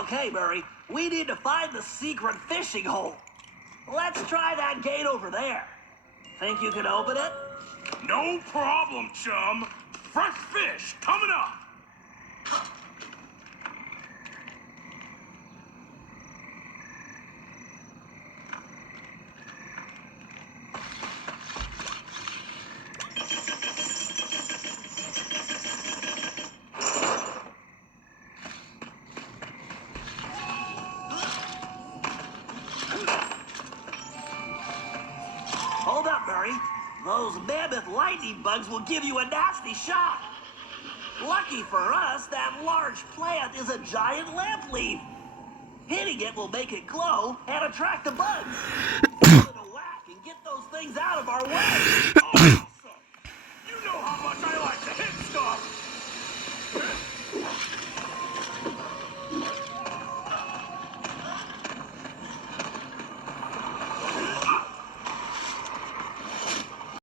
Okay, Murray, we need to find the secret fishing hole. Let's try that gate over there. Think you can open it? No problem, chum. Fresh fish coming up. Hold up, Murray. Those mammoth lightning bugs will give you a nasty shock. Lucky for us, that large plant is a giant lamp leaf. Hitting it will make it glow and attract the bugs. Give it a whack and get those things out of our way.